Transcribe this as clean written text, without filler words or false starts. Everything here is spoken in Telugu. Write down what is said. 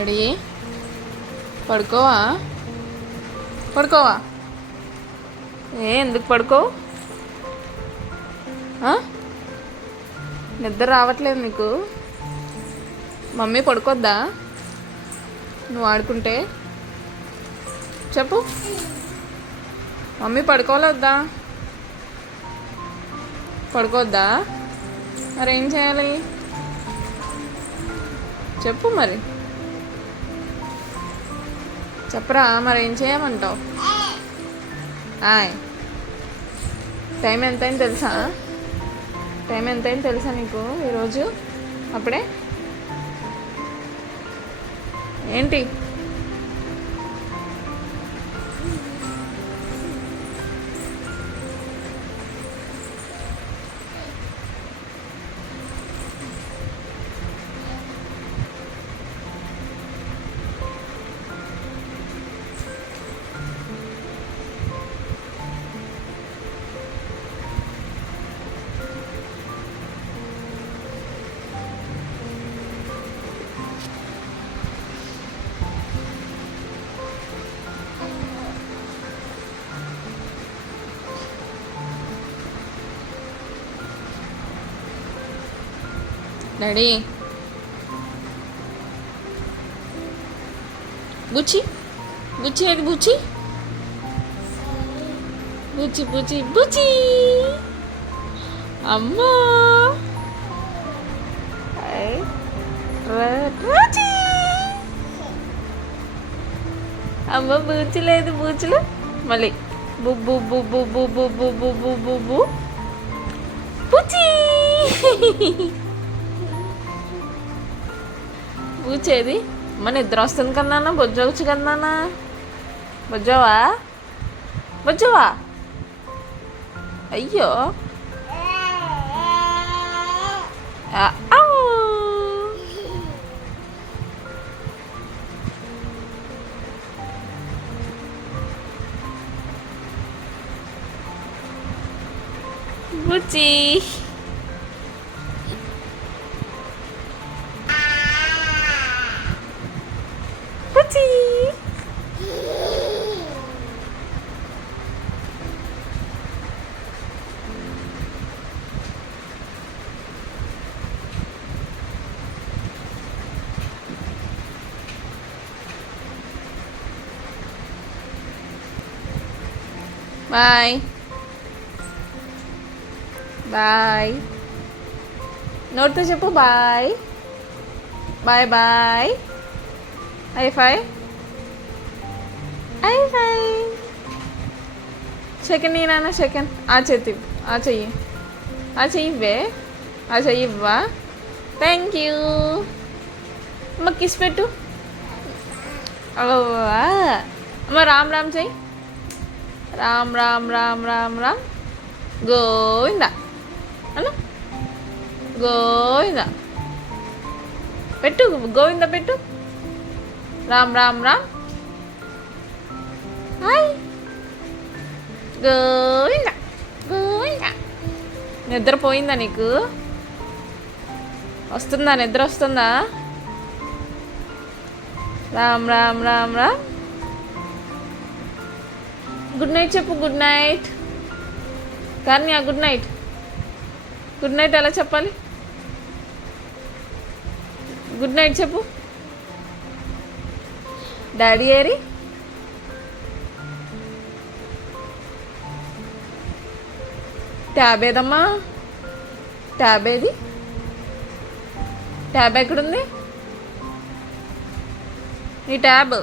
డాడీ పడుకోవా? పడుకోవా? ఎందుకు పడుకోవు? నిద్ర రావట్లేదు నీకు? మమ్మీ పడుకోద్దా నువ్వు ఆడుకుంటే? చెప్పు, మమ్మీ పడుకోలేద్దా? పడుకోవద్దా? మరి ఏం చేయాలి చెప్పు. మరి చెప్పరా, మరి ఏం చేయమంటావు? టైం ఎంతైంది తెలుసా? టైం ఎంతైంది తెలుసా నీకు ఈరోజు? అప్పుడే ఏంటి? డాడీ బుచ్చి బుచ్చి ఏది? బుచ్చి బుచ్చి బుచ్చి బుచ్చి అమ్మా అమ్మ బూచి లేదు. బూచులు మళ్ళీ బుబ్బు బుబ్బు బుబ్బు బుబ్బు బుబ్బు బు బుచ్చి బూచేది. మన నిద్ర వస్తుంది కన్నా బొజ్జవచ్చు కన్నా. బొజ్జవా? బొజ్జవా? అయ్యో బుచ్చి బుచ్చి బాయ్ బాయ్. నోట్తో చెప్పు bye. Bye bye. High five. Second నీ నాన్న సెకండ్. ఆ చెయ్యి ఇవ్వే. ఆ చెయ్యి ఇవ్వా. Thank you. అమ్మ కిస్ పెట్టు. అమ్మ రామ్ రామ్ చెయ్యి. రామ్ రామ్ రామ్ రామ్ రామ్ గోవింద అను. గోవింద పెట్టు. గోవింద పెట్టు. రామ్ రామ్ రామ్. హాయ్ గోవింద గోవింద. నిద్రపోయిందా నీకు? వస్తుందా నిద్ర? వస్తుందా? రామ్ రామ్ రామ్ రామ్. గుడ్ నైట్ చెప్పు. Good night cornea. Good night. Good night ఎలా చెప్పాలి? గుడ్ నైట్ చెప్పు. డాడీ ఏరి? ట్యాబ్ ఏదమ్మా? ట్యాబ్ ఏది? ట్యాబ్ ఎక్కడుంది నీ ట్యాబ్?